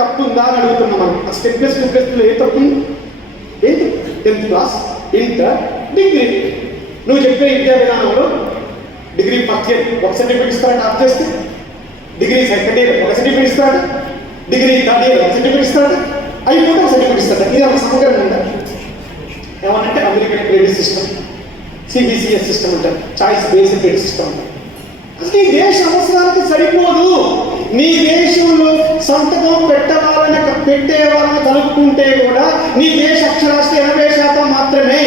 తప్పు ఉందా అని అడుగుతున్నాం మనం. అసలు 10+2+2 ఏ తప్పు ఏంటి? 10th class, inter, degree. నువ్వు చెప్పే విద్యా విధానంలో డిగ్రీ ఫస్ట్ ఇయర్ ఒక సర్టిఫికేట్ ఇస్తారట, ఆఫ్ చేస్తే డిగ్రీ సెకండ్ ఇయర్ ఒక సర్టిఫికేట్ ఇస్తారట, డిగ్రీ థర్డ్ ఇయర్ ఒక సర్టిఫికేట్ ఇస్తారట, అయిపోతే ఒక సర్టిఫికేట్ ఇస్తారట. ఇది ఒక సమగ్రంగా ఉందా? ఏమనంటే American credit system, CBCS system అంటారు, చాయిస్ బేస్డ్ క్రెడిట్ సిస్టమ్ అంటారు. అసలు ఈ దేశ అవసరాలకు సరిపోదు. నీ దేశంలో సంతకం పెట్టే వాళ్ళని కలుపుకుంటే కూడా నీ దేశ అక్షరాస్యత 80% మాత్రమే.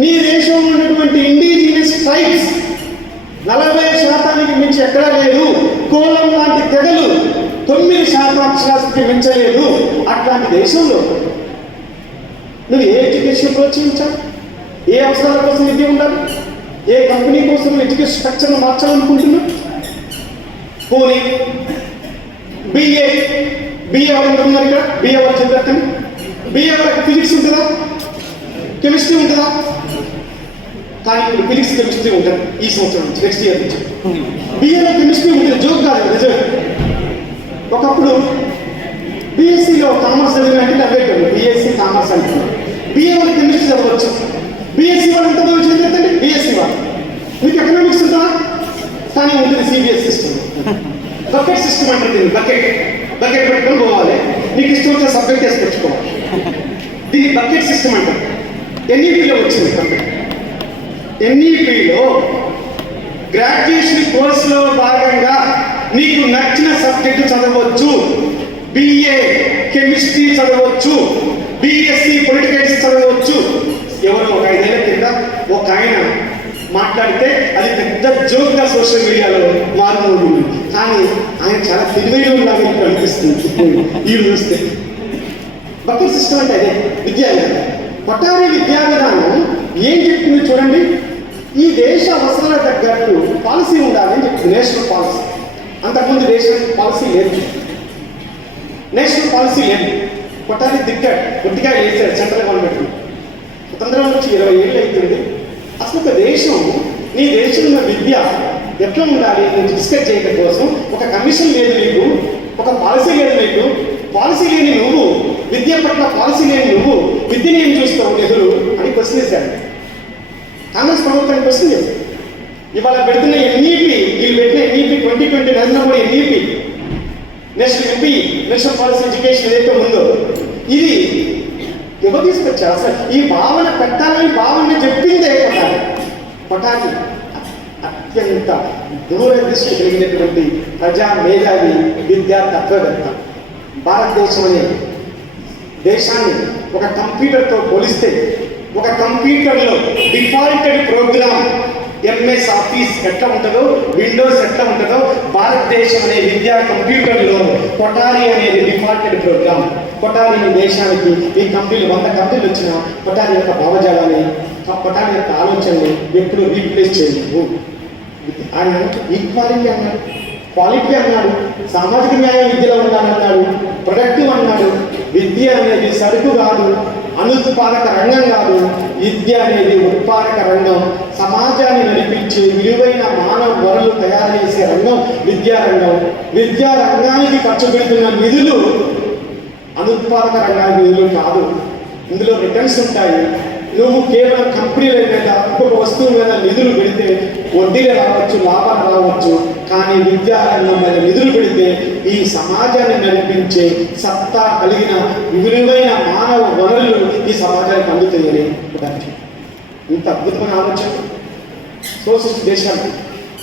నీ దేశంలో ఉన్నటువంటి ఇండిజినస్ ట్రైబ్స్ 40% మించి ఎక్కడా లేదు. కోలం లాంటి తెగలు 9% అక్షరాస్యతకి మించలేదు. అట్లాంటి దేశంలో నువ్వు ఏ ఎడ్యుకేషన్ ప్రోత్సహించావు? ఏ అవసరాల కోసం విద్య ఉండాలి? ఏ కంపెనీ కోసం ఎడ్యుకేషన్ స్ట్రక్చర్ను మార్చాలనుకుంటున్నావు? పోనీ బిఏ వాళ్ళు ఉంటున్నారు ఇక్కడ, బిఏ వాళ్ళు చదివారు. బిఏ వాళ్ళకి ఫిజిక్స్ ఉంటుందా, కెమిస్ట్రీ ఉంటుందా? కానీ ఇప్పుడు ఫిజిక్స్ కెమిస్ట్రీ ఉంటుంది ఈ సంవత్సరం నుంచి, నెక్స్ట్ ఇయర్ నుంచి. బిఏలో కెమిస్ట్రీ ఉంటుంది, జోక్ కాదు, రిజల్ట్. ఒకప్పుడు బీఎస్సీలో కామర్స్ చదివిన అంటే బీఎస్సీ కామర్స్ అంటున్నారు. బిఏ వాళ్ళు కెమిస్ట్రీ చదవచ్చు. బీఎస్సీ వాళ్ళు ఎంత దూరం చదివిందండి? బీఎస్సీ వాళ్ళు మీకు ఎకనామిక్స్ ఉందా? కానీ ఉంటుంది CBSE సిస్టమ్, బకెట్ సిస్టమ్ అంటే బకెట్ పెట్టుకొని పోవాలి. నీకు ఇష్టం వచ్చిన సబ్జెక్ట్ వేసుకొచ్చుకోవాలి. దీన్ని బకెట్ సిస్టమ్ అంటారు. NEPలో వచ్చింది కంపెనీ. NEPలో గ్రాడ్యుయేషన్ కోర్సులో భాగంగా నీకు నచ్చిన సబ్జెక్టు చదవచ్చు. BA కెమిస్ట్రీ చదవచ్చు, BSc పొలిటికల్స్ చదవచ్చు. ఎవరో ఒక 5 ఏళ్ల కింద ఒక ఆయన మాట్లాడితే అది పెద్ద జోక్గా సోషల్ మీడియాలో మారుమోగింది. కానీ ఆయన చాలా తెలివైన లాగా అనిపిస్తుంది ఈ చూస్తే. బకెట్ సిస్టమ్ అంటే అదే విద్యా విధానం. కొఠారి విద్యా విధానం ఏం చెప్తుంది చూడండి. ఈ దేశ అవసరాల తగ్గట్టు పాలసీ ఉండాలని చెప్తుంది, నేషనల్ పాలసీ. అంతకుముందు నేషనల్ పాలసీ లేదు, నేషనల్ పాలసీ లేదు. కొఠారి కొద్దిగా వేసాడు సెంట్రల్ గవర్నమెంట్. స్వతంత్రం వచ్చి 20 ఏళ్ళు అవుతుంది. అసలు ఒక దేశం, నీ దేశంలో విద్య ఎట్లా ఉండాలి అని డిస్కస్ చేయడం కోసం ఒక కమిషన్ లేదు నీకు, ఒక పాలసీ లేదు నీకు. పాలసీ లేని నువ్వు, విద్య పట్ల పాలసీ లేని నువ్వు విద్యని ఏం చూస్తావు నెహ్రూ అని క్వశ్చన్ చేశాడు. కాంగ్రెస్ ప్రభుత్వాన్ని క్వశ్చన్ చేశాడు. ఇవాళ పెడుతున్న NEP, వీళ్ళు పెట్టిన NEP 2020 Narendra NEP national policy education ఏదైతే ఉందో ఇది ఎవరు తీసుకొచ్చారు? అసలు ఈ భావన పెట్టాలని భావన చెప్పిందే కొఠారి. అత్యంత దూరదృష్టి కలిగినటువంటి ప్రజా మేధావి, విద్యా తత్వవేత్త. భారతదేశం అనే దేశాన్ని ఒక కంప్యూటర్తో పోలిస్తే, ఒక కంప్యూటర్లో డిఫాల్టెడ్ ప్రోగ్రామ్ MS ఆఫీస్ ఎట్లా ఉంటుందో, విండోస్ ఎట్లా ఉంటుందో, భారతదేశం అనే విద్యా కంప్యూటర్లో కొఠారి అనేది డిఫాల్టెడ్ ప్రోగ్రామ్. కొఠారి దేశానికి ఈ కంపెనీలు 100 కంపెనీలు వచ్చినా కొఠారి యొక్క భావజాలాన్ని, కొఠారి యొక్క ఆలోచనని ఎప్పుడు రీప్లేస్ చేయలేవు. ఆయన ఈక్వాలిటీ అన్నాడు, క్వాలిటీ అన్నాడు, సామాజిక న్యాయం విద్యలో ఉండాలన్నాడు, ప్రొడక్టివ్ అన్నాడు. విద్య అనేది సరుకు కాదు, అనుత్పాదక రంగం కాదు. విద్య అనేది ఉత్పాదక రంగం, సమాజాన్ని నడిపించే విలువైన మానవ వనరులు తయారు చేసే రంగం విద్యా రంగం. విద్యా రంగానికి ఖర్చు పెడుతున్న నిధులు అనుత్పాదక రంగానికి నిధులు కాదు. ఇందులో రిటర్న్స్ ఉంటాయి. నువ్వు కేవలం కంపెనీల మీద, ఇంకొక వస్తువు మీద నిధులు పెడితే వడ్డీలు రావచ్చు, లాభాలు రావచ్చు. కానీ విద్యా రంగం మీద నిధులు పెడితే ఈ సమాజాన్ని నడిపించే సత్తా కలిగిన విలువైన మానవ వనరులు ఈ సమాజానికి అందుతాయని ఇంత అద్భుతమైన ఆలోచన. సోషలిస్ట్ దేశాలు,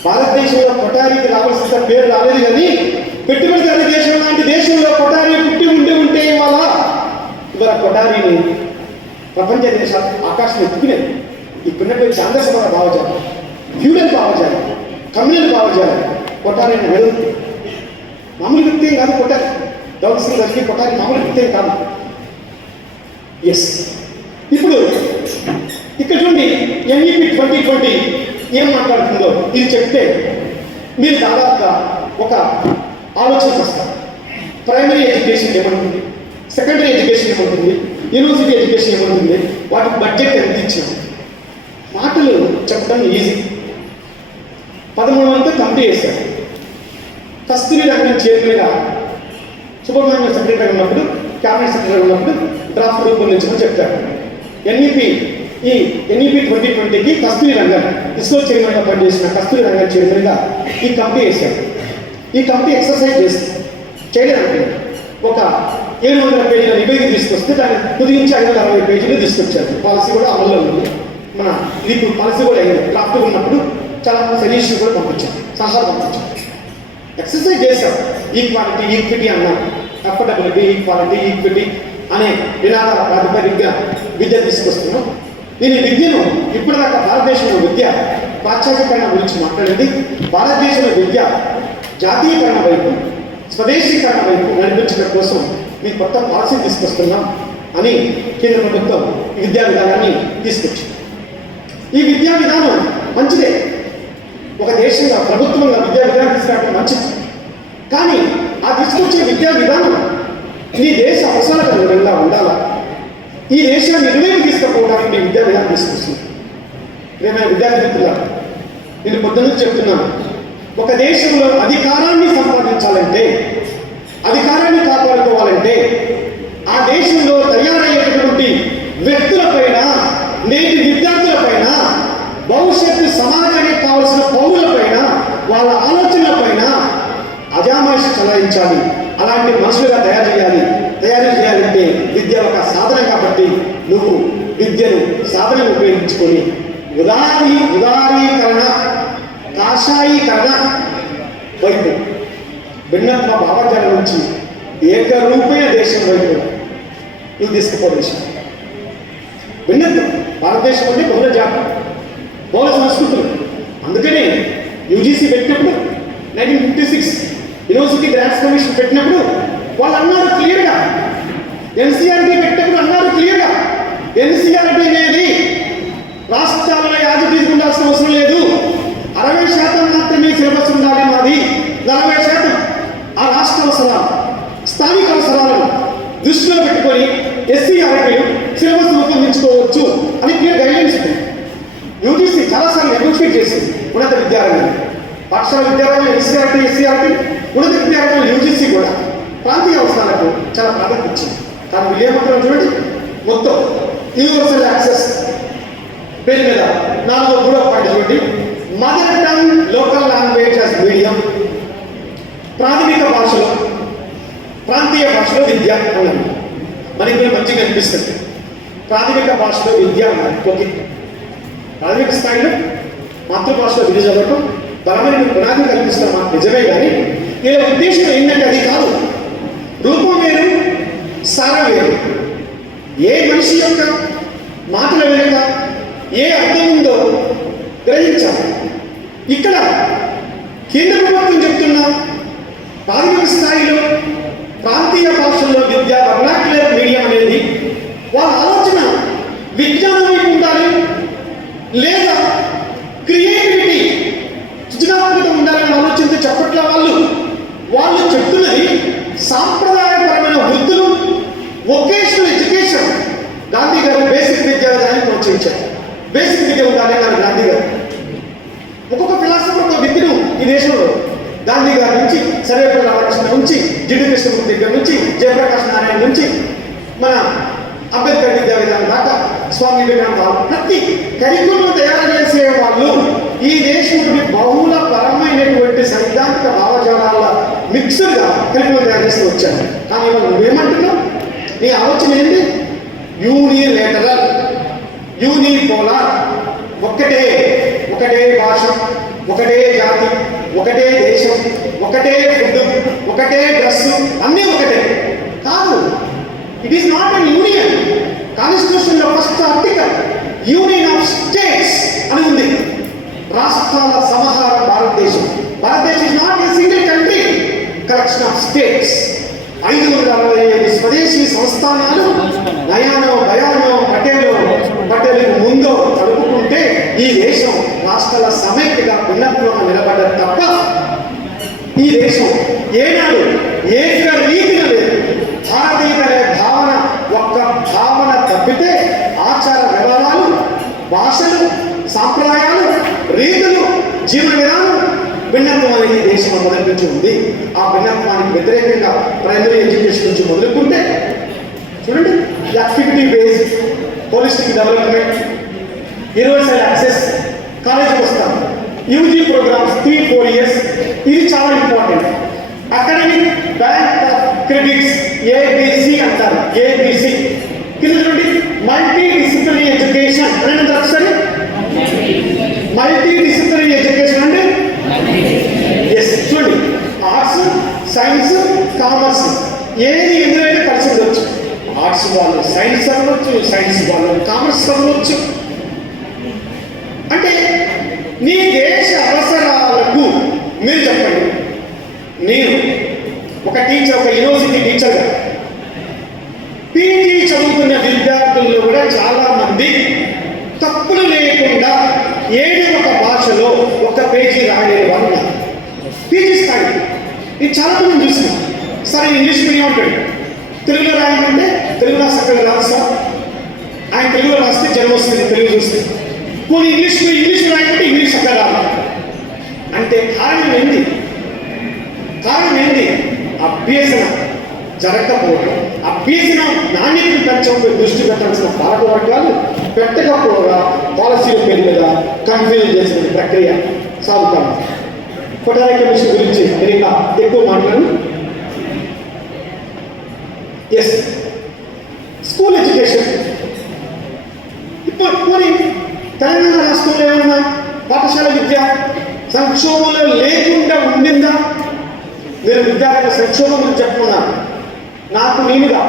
భారతదేశంలో కొఠారికి రావాల్సిన పేరు రాలేదు, కానీ పెట్టుబడిదారి దేశం లాంటి దేశంలో కొఠారి పుట్టి ఉంటే ఇవాళ కొఠారిని ప్రపంచ దేశాలు ఆకాశం ఎత్తుకునేది. ఇప్పుడున్నటువంటి ఛాందసమైన భావజాలం, ఫ్యూడల్ భావజాలం, కమ్యూనల్ భావజాలం కొఠారిని వెళ్తుంది. మామూలు వ్యక్తి కాదు కొఠారి. గౌరవ్ సింగ్ గారికి కొఠారి మామూలు వ్యక్తి కాదు. ఎస్, ఇప్పుడు ఇక్కడ చూడండి NEP 2020 ఏం మాట్లాడుతుందో ఇది చెప్తే మీరు దాదాపుగా ఒక ఆలోచనకు వస్తారు. ప్రైమరీ ఎడ్యుకేషన్ ఏమంటుంది, సెకండరీ ఎడ్యుకేషన్ ఏమంటుంది, యూనివర్సిటీ ఎడ్యుకేషన్ ఏమంటుంది, వాటికి బడ్జెట్ ఎంత ఇచ్చాం. మాటలు చెప్పడం ఈజీ. 13 మంది కంప్లీట్ చేశారు. కస్తూరి రంగం చైర్మన్గా సుబ్రహ్మణ్యం సెక్రటరీ ఉన్నప్పుడు, క్యాబినెట్ సెక్రటరీ ఉన్నప్పుడు డ్రాఫ్ట్ రూపొందించమని చెప్తారు. ఎన్ఈపి 2020కి కస్తూరి రంగన్, ఇస్రో చైర్మన్గా పనిచేసిన కస్తూరి రంగన్ చైర్మన్గా ఈ కమిటీ వేశారు. ఈ కమిటీ ఎక్సర్సైజ్ చేయలేదంటే ఒక 700 పేజీల నివేదిక తీసుకొస్తే దాన్ని కుదిరించి 560 పేజీలు తీసుకొచ్చారు. పాలసీ కూడా అమల్లో ఉంది. మన ఇది పాలసీ కూడా అయింది. డ్రాఫ్ట్ ఉన్నప్పుడు చాలా సజెషన్ కూడా పంపించారు, సలహాలు పంపించారు. ఎక్సర్సైజ్ చేశారు. ఈక్వాలిటీ, ఈక్విటీ అన్నారు. అఫోర్డబిలిటీ, ఈక్వాలిటీ, ఈక్విటీ అనే నినాదాల ప్రాతిపదికగా విద్య తీసుకొస్తున్నాం. దీని విద్యను ఇప్పటిదాకా భారతదేశంలో విద్య పాశ్చాత్యకరణ గురించి మాట్లాడేది. భారతదేశంలో విద్య జాతీయకరణ వైపు, స్వదేశీకరణ వైపు నడిపించడం కోసం మేము కొత్త పాలసీ తీసుకొస్తున్నాం అని కేంద్ర ప్రభుత్వం విద్యా విధానాన్ని తీసుకొచ్చింది. ఈ విద్యా విధానం మంచిదే. ఒక దేశంగా ప్రభుత్వంగా విద్యా విధానం తీసుకురావడం మంచిది. కానీ ఆ తీసుకొచ్చే విద్యా విధానం ఈ దేశ అవసరాలకు అనుగుణంగా ఉండాలా? ఈ దేశాన్ని నిర్ణయం తీసుకుపోవడానికి విద్యా విధానం తీసుకొస్తుంది. ఏమైనా విద్యార్థుల నేను పొద్దున్న చెప్తున్నాను, ఒక దేశంలో అధికారాన్ని సంపాదించాలంటే, అధికారాన్ని కాపాడుకోవాలంటే ఆ దేశంలో తయారయ్యేటటువంటి వ్యక్తులపైన, నేటి విద్యార్థులపైన, భవిష్యత్తు సమాజానికి కావలసిన పౌరులపైన, వాళ్ళ ఆలోచనలపైన అజామాయిషి చలాయించాలి. అలాంటి మనుషులుగా తయారు చేయాలంటే విద్య ఒక సాధన. కాబట్టి నువ్వు విద్యను సాధనను ఉపయోగించుకొని ఉదారీకరణ, కాషాయీకరణ వైపు, భిన్నత్వ భావజాలం నుంచి ఏకరూపమైన దేశం వైపు నువ్వు తీసుకుపోదేశం. భిన్నత్వం, భారతదేశం అంటే బహుళ జాతి, బహుళ సంస్కృతులు. అందుకనే యూజీసీ పెట్టినప్పుడు 1956 యూనివర్సిటీ గ్రాంట్స్ కమిషన్ పెట్టినప్పుడు వాళ్ళు అన్నారు క్లియర్గా, ఎన్సీఆర్టీ పెట్టినప్పుడు అన్నారు క్లియర్గా, ఎన్సీఆర్టీ అనేది రాష్ట్రాలలో యాజీ తీసుకుండాల్సిన అవసరం లేదు. 60% మాత్రమే సిలబస్ ఉండాలి మాది. 40% ఆ రాష్ట్ర అవసరాలు, స్థానిక అవసరాలను దృష్టిలో పెట్టుకొని ఎస్సీఆర్టీ సిలబస్ రూపొందించుకోవచ్చు అని క్లియర్ గైడ్లైన్స్ ఉంది. యూజీసీ చాలాసార్లు నెగోషియేట్ చేసింది. ఉన్నత విద్యారంగం, పాఠశాల విద్యారంగం ఎస్సీఆర్టీ, ఉన్నత విద్యారంగంలో యూజీసీ కూడా ప్రాంతీయ అవసరాలకు చాలా ప్రాధాన్యత ఇచ్చింది. కానీ వీళ్ళేమంటారు చూడండి, మొత్తం యూనివర్సల్ యాక్సెస్ పేరు మీద 4వ పాయింట్ చూడండి, mother tongue local language as medium, ప్రాథమిక భాషలో, ప్రాంతీయ భాషలో విద్య అన్నది మనకి మంచిగా అనిపిస్తుంది. ప్రాథమిక భాషలో విద్య అన్నది ఓకే. ప్రాథమిక స్థాయిలో మాతృభాషలో విద్య చదవటం బలమైన పునాది కల్పిస్తాం మాకు నిజమే. కానీ వీళ్ళ ఉద్దేశం ఏంటంటే అది కాదు. రూపం వేరు, సారం వేరు. ఏ మనిషి యొక్క మాటల వెనుక ఏ అర్థం ఉందో గ్రహించాలి. ఇక్కడ కేంద్ర ప్రభుత్వం చెప్తున్న ప్రాథమిక స్థాయిలో ప్రాంతీయ భాషల్లో విద్య, వర్నాక్యులర్ మీడియం అనేది వాళ్ళ ఆలోచన విజ్ఞానం వైపు ఉండాలి, లేదా క్రియేటివిటీ, సృజనాత్మకత ఉండాలని ఆలోచనతో చెప్పట్ల వాళ్ళు చెప్తున్నది సాంప్రదాయపరమైన వృత్తులు, వొకేషనల్ ఎడ్యుకేషన్. గాంధీ గారు బేసిక్ విద్యాలయాన్ని ప్రోత్సహించారు. బేసిక్ విద్య ఉండాలి అన్నారు గాంధీ గారు. ఒక్కొక్క ఫిలాసఫర్ ఒక విద్యను ఈ దేశంలో, గాంధీ గారి నుంచి, సర్వేపల్లి రామకృష్ణ నుంచి, జిడ్డు కృష్ణమూర్తి దగ్గర నుంచి, జయప్రకాష్ నారాయణ నుంచి, మన అంబేద్కర్ విద్యా విధానం దాకా, స్వామి వివేకానంద, ప్రతి కరికులం తయారు చేసే వాళ్ళు ఈ దేశంలోని బహుళ పరమైనటువంటి సైద్ధాంతిక భావజాలాల మిక్సర్గా కరికులం తయారు చేస్తూ వచ్చారు. కానీ వాళ్ళు నువ్వేమంటున్నావు? నీ ఆలోచన ఏంటి? యూనిలేటరల్, యూనిపోలార్, ఒకటే భాష, ఒకటే జాతి, ఒకటే దేశం, ఒకటే ఫుడ్, ఒకటే డ్రెస్, అన్నీ ఒకటే కాదు. It is not an union. Constitution లో first article union of states అని ఉంది. రాష్ట్రాల సమాహారం భారతదేశం. భారతదేశం is not a single country, collection of states. 565 స్వదేశీ సంస్థానాలు నయానో భయానో పటేలు ముందో కలుపుకుంటే ఈ దేశం రాష్ట్రాల సమైక్యగా భిన్నత్వంగా నిలబడ్డది తప్ప ఈ దేశం ఏనాడు ఏకరీతిన లేదు. భారతీయత అనే భావన ఒక్క భావన తప్పితే ఆచార వ్యవహారాలు, భాషలు, సాంప్రదాయాలు, రీతులు, జీవన విధానం భిన్నత్వం అనేది దేశం మొదటి నుంచి ఉంది. ఆ భిన్నత్వానికి వ్యతిరేకంగా ప్రైమరీ ఎడ్యుకేషన్ నుంచి మొదలుకుంటే చూడండి, activity based holistic development, universal access, కాలేజీకి వస్తాం, యూజీ ప్రోగ్రామ్స్ 3-4 years, ఇది చాలా important. Academic bank of credits ABC అంటారు, ఏబిసి. కింద చూడండి, మల్టీ డిసిప్లినరీ ఎడ్యుకేషన్ అనేది ఒకసారి మల్టీ డిసిప్లినరీ ఎడ్యుకేషన్ అంటే ఎస్ చూడండి, ఆర్ట్స్, సైన్స్, కామర్స్ ఏది ఎందుకంటే కలిసి ఉండొచ్చు. ఆర్ట్స్ వాళ్ళు సైన్స్ అవ్వచ్చు, సైన్స్ వాళ్ళు కామర్స్ అవ్వచ్చు. అంటే నీ దేశ అవసరాలకు మీరు చెప్పండి. నేను ఒక టీచర్, ఒక యూనివర్సిటీ టీచర్గా పీజీ చదువుతున్న విద్యార్థుల్లో కూడా చాలా మంది తప్పులు లేకుండా ఏదో ఒక భాషలో ఒక పేజీ రాయలేని వాళ్ళు ఉన్నారు. పీజీ స్థాయి ఇది చాలా మంది చూస్తున్నాం. సరే ఇంగ్లీష్ మీడియం ఉంటాడు, తెలుగులో రాయమంటే తెలుగులో చక్కగా రాదు సార్, ఆయన తెలుగులో రాస్తే జనం వస్తుంది తెలుగు చూస్తే. కొన్ని ఇంగ్లీష్ రాయమంటే ఇంగ్లీష్ చక్కగా రాదు అంటే కారణం ఏంటి? అభ్యసన జరగకపోవడం, అభ్యసన నాణ్యతను పెంచడం దృష్టి పెట్టాల్సిన పాలక వర్గాలు పెట్టకపోగా పాలసీల పేరు మీద కన్ఫ్యూజ్ చేసిన ప్రక్రియ సాగుతాం. కొటారి కమిషన్ గురించి నేను ఇంకా ఎక్కువ మాట్లాడను. ఎస్, స్కూల్ ఎడ్యుకేషన్ ఇప్పుడు పోనీ తెలంగాణ రాష్ట్రంలో ఏమన్నా పాఠశాల విద్య సంక్షోభంలో లేకుండా ఉండిందా? నేను విద్యార్థుల సంక్షోభం గురించి చెప్పుకున్నాను. నాకు నేనుగా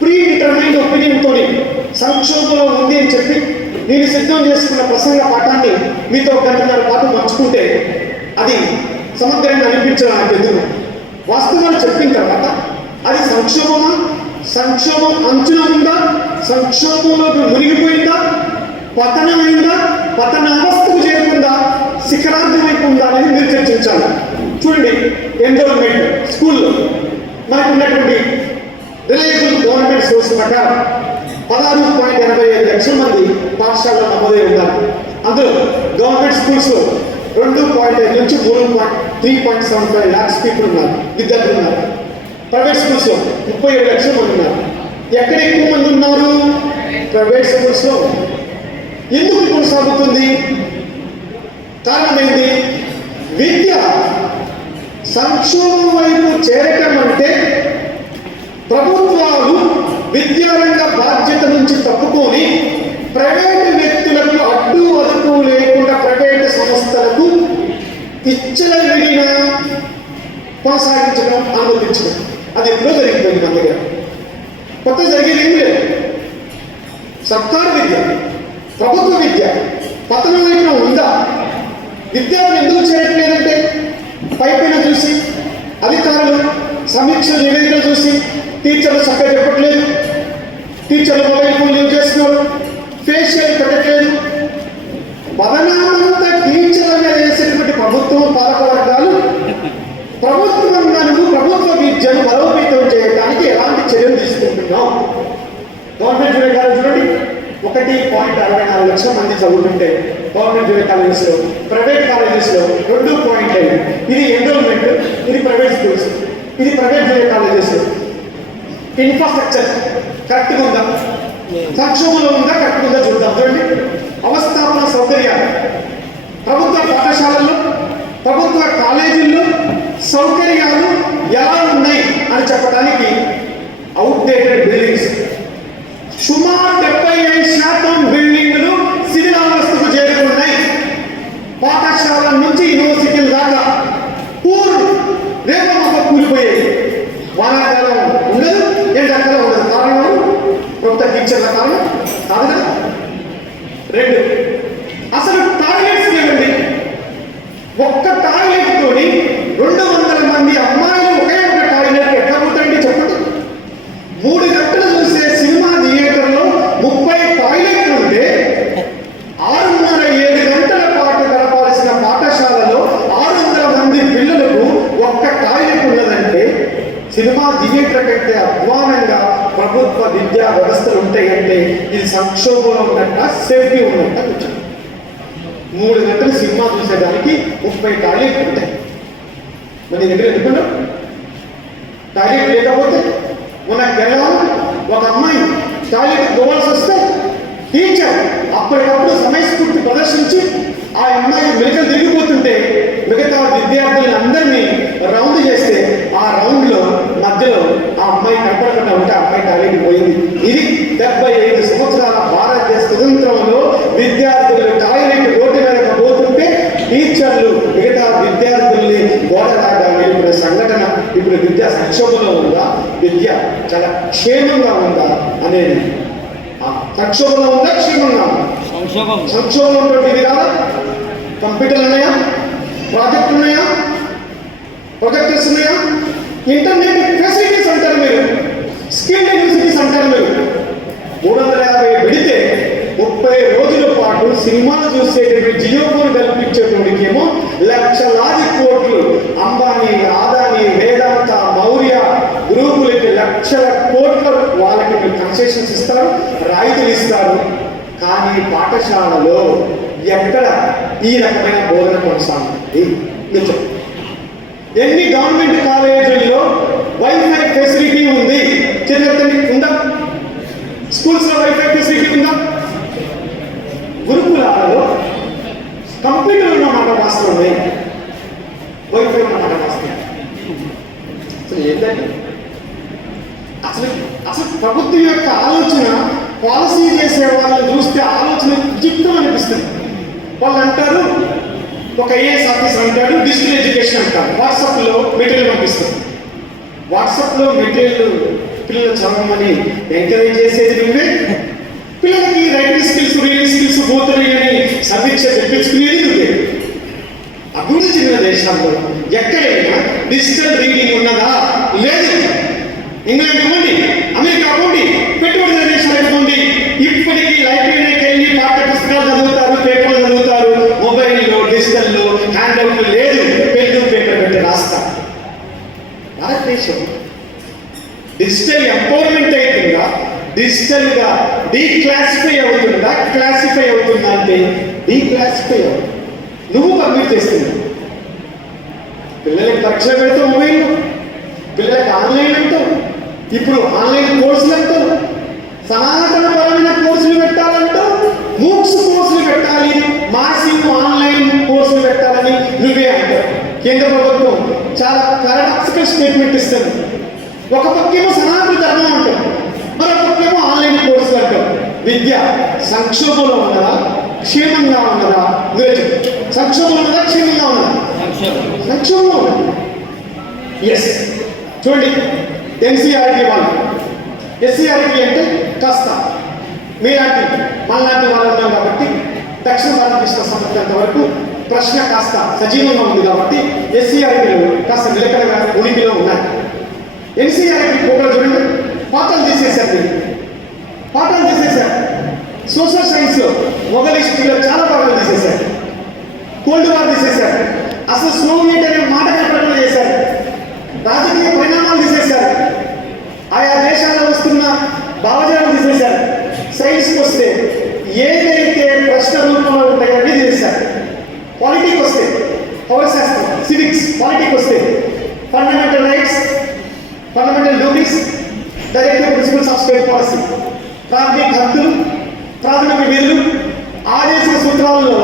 ప్రీ డిటర్మైన్డ్ ఒపీనియన్తో సంక్షోభంలో ఉంది అని చెప్పి నేను సిద్ధం చేసుకున్న ప్రసంగ పాఠాన్ని మీతో 1 గంటన్నర పాటు పంచుకుంటే అది సమగ్రంగా అనిపించడం నాకు ఎదురు. వాస్తవాలు చెప్పిన తర్వాత అది సంక్షోభమా, సంక్షోభం అంచున ఉందా, సంక్షోభంలోకి మునిగిపోయిందా, పతనమైందా, పతన అవస్థకు చేరుకుందా, శిఖరార్థం వైపు ఉందా అనేది మీరు చర్చించాలి. చూడండి, ఎన్రోల్మెంట్ స్కూల్లో మనకు ఉన్నటువంటి రిలయబుల్ గవర్నమెంట్ సోర్స్ ప్రకారం 16.85 లక్షల మంది పాఠశాలలో నమోదై ఉన్నారు. అందులో గవర్నమెంట్ స్కూల్స్లో 2.5 నుంచి 3.75 lakhs పీపుల్ ఉన్నారు, విద్యార్థులు ఉన్నారు. ప్రైవేట్ స్కూల్స్లో 37 లక్షల మంది ఉన్నారు. ఎక్కడ ఎక్కువ మంది ఉన్నారు? ప్రైవేట్ స్కూల్స్లో. ఎందుకు కొనసాగుతుంది? కారణం ఏంటి? విద్య సంక్షోభం వైపు చేరటం అంటే ప్రభుత్వాలు విద్యారంగ బాధ్యత నుంచి తప్పుకొని ప్రైవేటు వ్యక్తులకు అడ్డు అదుపు లేకుండా ప్రైవేటు సంస్థలకు ఇచ్చల విడిన కొనసాగించడం, అనుమతించడం. అది ఎప్పుడో జరిగిపోయింది మన దగ్గర. కొత్త జరిగేది ఏం లేదు. సర్కారు విద్య, ప్రభుత్వ విద్య పతనం వైపున ఉందా? విద్యార్థులు ఎందుకు చేయట్లేదంటే పైపైన చూసి, అధికారులు సమీక్ష నివేదికలు చూసి టీచర్లు చక్కగా చెప్పట్లేదు, టీచర్లు మొబైల్ ఫోన్ యూజ్ చేస్తున్నారు, ఫేషియల్ పెట్టట్లేదు. పదనామంతా టీచర్ల మీద వేసేటువంటి ప్రభుత్వం, పాలక వర్గాలు ప్రభుత్వంగా ప్రభుత్వ విద్యను బలోపేతం చేయడానికి ఎలాంటి చర్యలు తీసుకుంటున్నాం? గవర్నమెంట్ జూనియర్ కాలేజ్ చూడండి, 1.64 లక్షల మంది చదువుతుంటే గవర్నమెంట్ జూనియర్ కాలేజెస్లో, ప్రైవేట్ కాలేజెస్లో 2.5. ఇది ఎన్రోల్మెంట్, ఇది ప్రైవేట్ స్కూల్స్, ఇది ప్రైవేట్ జూనియర్ కాలేజెస్. ఇన్ఫ్రాస్ట్రక్చర్ కరెక్ట్గా ఉందా, సంక్షోభంలో ఉందా, కరెక్ట్గా ఉందా చూద్దాం. చూడండి, అవస్థాపన సౌకర్యాలు ప్రభుత్వ పాఠశాలల్లో, ప్రభుత్వ కాలేజీల్లో సౌకర్యాలు ఎలా ఉన్నాయి అని చెప్పడానికి అవుట్డేటెడ్ బిల్డింగ్స్. సుమారు 75% బిల్డింగ్లు శిథిలావస్థకు చేరుకున్నాయి. పాఠశాల నుంచి యూనివర్సిటీల దాకా రేపు మాకు కూలిపోయేది. వానాకాలం ఉండదు, ఎండాకాలం ఉండదు. కారణం ప్రభుత్వ టీచర్ల కారణం కాదు కదా. 2, అసలు టాయిలెట్స్ లేవండి. ఒక్క టాయిలెట్ తోని 200 మంది అమ్మాయిలు ఒకే ఒక టాయిలెట్ ఎట్లా పోతారండి చెప్పండి. 3 గంటలు చూసే సినిమా థియేటర్లో 30 టాయిలెట్లు ఉంటే 6.5-7 గంటల పాటు గడపాల్సిన పాఠశాలలో 600 మంది పిల్లలకు ఒక్క టాయిలెట్ ఉన్నదంటే సినిమా థియేటర్ కంటే అధ్వానంగా ప్రభుత్వ విద్యా వ్యవస్థలు ఉంటాయంటే ఇది సంక్షోభంలో ఉన్నట్ట, సేఫ్టీ ఉన్నట్ట. 3 గంటలు సినిమా చూసేదానికి 30 టాయిలెట్లు ఉంటాయి. మరి నీ దగ్గర ఎందుకున్నావు? టాయిలెట్ లేకపోతే మొన్న కేరళలో ఒక అమ్మాయి టాయిలెట్ పోవాల్సి వస్తే టీచర్ అప్పటికప్పుడు సమయస్ఫూర్తి ప్రదర్శించి ఆ అమ్మాయి మెలికలు తిరిగిపోతుంటే మిగతా విద్యార్థులందరినీ రౌండ్ చేస్తే ఆ రౌండ్లో మధ్యలో ఆ అమ్మాయి కనపడకుండా ఉంటే ఆ అమ్మాయి టాయిలెట్ పోయింది. ఇది 75 సంవత్సరాల భారతదేశ స్వతంత్రంలో విద్యార్థులు టాయిలెట్ రోడ్డు మీద పోతుంటే టీచర్లు మిగతా విద్యార్థుల్ని గోడ రాగానే ఇప్పుడు సంఘటన. ఇప్పుడు విద్యా సంక్షోభంలో ఉందా, విద్య చాలా క్షేమంగా ఉందా అనేది. సంక్షోభంలో ఉందా, క్షేమంగా ఉందా? సంక్షోభం ఇది కాదా? కంప్యూటర్లు ఉన్నాయా, ప్రాజెక్టులు ఉన్నాయా, ప్రొజెక్టర్స్ ఉన్నాయా, ఇంటర్నెట్ ఫెసిలిటీస్ అంటారు మీరు, స్కిల్ యూనివర్సిటీస్ అంటారు మీరు. 350 పెడితే 30 రోజుల పాటు సినిమాలు చూసేటువంటి జియోఫోన్ కల్పించేటోడికి ఏమో లక్షలాది కోట్లు. అంబానీ, అదానీ, వేదాంత, మౌర్య గ్రూపులకి లక్షల కోట్ల వాళ్ళకి మీరు కన్సెషన్స్ ఇస్తారు, రాయితీలు ఇస్తారు. కానీ పాఠశాలలో ఎక్కడ ఈ రకమైన బోధన కొనసాగుతుంది? ఎన్ని గవర్నమెంట్ కాలేజీల్లో వైఫై ఫెసిలిటీ ఉంది? చిన్నతని ఉందా? స్కూల్స్ లో వైఫై ఫెసిలిటీ ఉందా? గురుకులాలలో కంప్యూటర్ ఉన్నమాట వాస్తవమే, వైఫై ఉన్నమాట వాస్తవం. అసలు ఏంటంటే అసలు ప్రభుత్వం యొక్క ఆలోచన, పాలసీ చేసే వాళ్ళని చూస్తే ఆలోచన విచిత్రం అనిపిస్తుంది. వాళ్ళు అంటారు, ఒక ఐఏఎస్ ఆఫీసర్ అంటాడు డిజిటల్ ఎడ్యుకేషన్ అంటారు, వాట్సాప్లో మెటీరియల్ పంపిస్తారు. వాట్సాప్లో మెటీరియల్ పిల్లలు చదవమని ఎంకరేజ్ చేసేది నువ్వే. పిల్లలకి రైటింగ్ స్కిల్స్, రీడింగ్ స్కిల్స్ పోతున్నాయని సమీక్ష తెప్పించుకునేది నువ్వే. అభివృద్ధి చెందిన దేశాల్లో ఎక్కడైనా డిజిటల్ రీడింగ్ ఉన్నదా? లేదు. ఇంగ్లాండ్ ఇవ్వండి, అమెరికా ఇవ్వండి, పెట్టుబడి దేశాలు ఇవ్వండి, ఇప్పటికీ లైబ్రరీకి వెళ్ళి పాఠ్య పుస్తకాలు చదువుతారు, పేపర్లు చదువుతారు, మొబైల్లో డిజిటల్లో హ్యాండ్అవుట్లు లేదు, పెన్ను పేపర్ పెట్టి రాస్తారు. భారతదేశం డిజిటల్ ఎంపవర్మెంట్ అవుతుందా, డిజిటల్గా డీక్లాసిఫై అవుతుందా, క్లాసిఫై అవుతుందా అంటే డీక్లాసిఫై అవుతుంది. నువ్వు కంప్లీట్ చేస్తున్నావు. పిల్లలకి పరీక్షలు పెడతావు, మొబైల్లో పిల్లలకి ఆన్లైన్ అంటావు, ఇప్పుడు ఆన్లైన్ కోర్సులు అంటావు, సనాతనపరమైన కోర్సులు పెట్టాలంటావు, మూక్స్ కోర్సులు పెట్టాలి, మాసివ్ ఆన్లైన్ కోర్సులు పెట్టాలని నువ్వే అంటావు. కేంద్ర ప్రభుత్వం చాలా పారాడాక్సికల్ స్టేట్మెంట్ ఇస్తుంది. ఒక పక్కేమో సనాతన ధర్మం అంటాం, మరొక పక్కేమో ఆన్లైన్ కోర్సులు అంటాం. విద్య సంక్షోభంలో ఉన్నదా, క్షేమంగా ఉన్నదా? నువ్వే చెప్పు. సంక్షోభంలో ఉన్నదా, క్షేమంగా ఉన్నదా? సంక్షోభంలో ఉన్నది. ఎస్, చూడండి, ఎన్సీఆర్టీ వాళ్ళు, ఎస్సీఆర్టీ అంటే కాస్త మీలాంటి మనలాంటి వాళ్ళు ఉన్నాం కాబట్టి దక్షిణ భారతదేశ సంబంధించినంత వరకు ప్రశ్న కాస్త సజీవంగా ఉంది కాబట్టి ఎస్సీఆర్టీలు కాస్త నిలకడగా ఉనికిలో ఉన్నాయి. ఎన్సీఆర్టీ ప్రోగ్రాం చూడండి, పాఠాలు చేసేసారు, పాఠాలు చేసేసారు. సోషల్ సైన్స్లో మొఘల్ హిస్టరీలో చాలా పాఠాలు తీసేశారు, కోల్డ్ వార్ తీసేశారు, అసలు సోవియట్ అనే మాట కనపడకుండా చేశారు, రాజకీయ పరిణామాలు తీసేశారు, ఆయా దేశాల్లో వస్తున్న భావజాలను తీసేశారు. సైన్స్కి వస్తే ఏదైతే ప్రశ్న రూపంలో ఉంటాయో అన్నీ తీసేశారు. పాలిటిక్ వస్తే పౌరశాస్త్రం, సివిక్స్, పాలిటిక్ వస్తే fundamental rights, fundamental duties, directive principles of state policy, ప్రాథమిక హక్కులు, ప్రాథమిక విధులు, ఆదేశ సూత్రాల్లో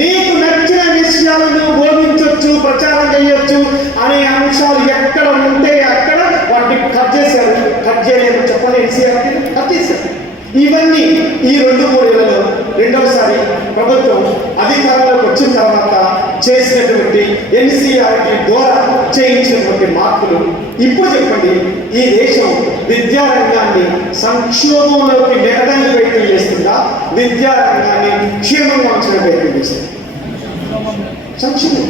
నీకు నచ్చిన విషయాలను బోధించవచ్చు, ప్రచారం చేయొచ్చు అనే అంశాలు ఎక్కడ ఉంటే అక్కడ వాటిని కట్ చేశారు. కట్ చేయలేదు చెప్పండి, ఎన్సీఆర్టీ కట్ చేశారు. ఇవన్నీ ఈ 2-3 ఏళ్లలో రెండవసారి ప్రభుత్వం అధికారంలోకి వచ్చిన తర్వాత చేసినటువంటి ఎన్సీఆర్టీ ద్వారా చేయించినటువంటి మార్పులు. ఇప్పుడు చెప్పండి, ఈ దేశం విద్యారంగాన్ని సంక్షోభంలోకి నెట్టడానికి ప్రయత్నం చేస్తుందా, విద్యారంగాన్ని క్షేమంగా ఉంచడానికి ప్రయత్నం చేస్తుంది? సంక్షోభం.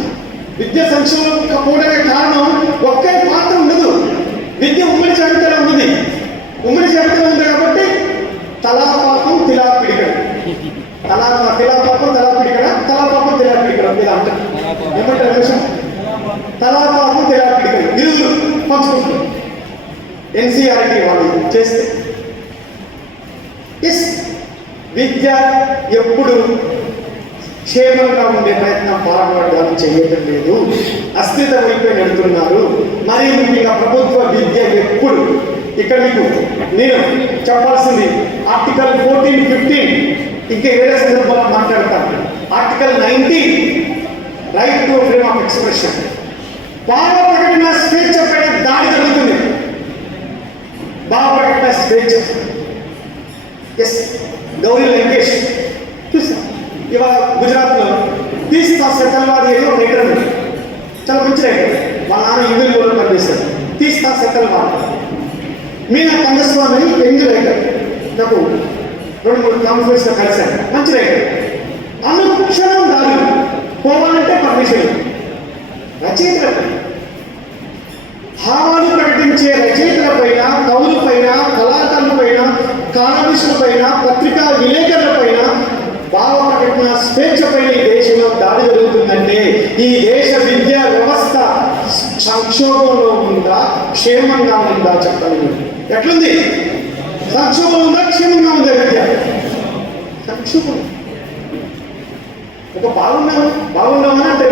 విద్య సంక్షోభం పోవడానికి కారణం ఒకే పాత్ర ఉండదు. విద్య ఉమ్మడి జాబితాలో ఉన్నది. ఉమ్మడి జాబితాలో ఉంది కాబట్టి తలాపాపం తిలాపిడికడ, తిలాపాపం తలాపిడికడ, తలాపాపం తిలాపిడికడ ఇలా అంటారు. ఏమంటారు విషయం? తలాపాపం తిలాపిడికడ ఇరువురు పంచుకుంటారు. ఎన్సీఆర్టీ వాళ్ళు చేస్తే ఎస్, విద్య ఎప్పుడు క్షేమంగా ఉండే ప్రయత్నం పాల్గొనడానికి చేయటం లేదు, అస్థిత వైపే నడుతున్నారు. మరి ముఖ్యంగా ప్రభుత్వ విద్య ఎప్పుడు ఇక్కడ మీకు నేను చెప్పాల్సింది ఆర్టికల్ 14, 15 ఇంకా వేరే సందర్భాల్లో మాట్లాడతాను. Article 19 right to freedom of expression, భావ ప్రకటన స్వేచ్ఛ పైన దాడి జరుగుతుంది. భావ ప్రకటన స్వేచ్ఛ. ఎస్, గౌరీ లంకేష్ చూసా ఇవాళ గుజరాత్లో తీస్తా సెతల్వాది ఏదో రైటర్ ఉంది, చాలా మంచి రైటర్. వాళ్ళ నాన్న ఇంగ్లీష్లో పనిచేస్తారు. తీస్తా సెతల్వాది మీనా కంగస్వామి అని యంగ్ రైటర్, నాకు 2-3 కాన్ఫరెన్స్లో కలిశాను. మంచి రైటర్. అనుక్షణం దాడి, పోవాలంటే పర్మిషన్. రచయితలపై, భావాలు ప్రకటించే రచయితలపైన, కవులపైన, కళాకారులపైన, కాలమిస్టులపైన, పత్రికా విలేకరులపైన భావ ప్రకటన స్వేచ్ఛ పైన ఈ దేశంలో దాడి జరుగుతుందంటే ఈ దేశ విద్యా వ్యవస్థ సంక్షోభంలో ఉందా, క్షేమంగా ఉందా చెప్పండి. ఎట్లుంది? సంక్షోభం ఉందా, క్షేమంగా ఉందా విద్య? సంక్షోభం. ఒక బాగున్నామని అంటే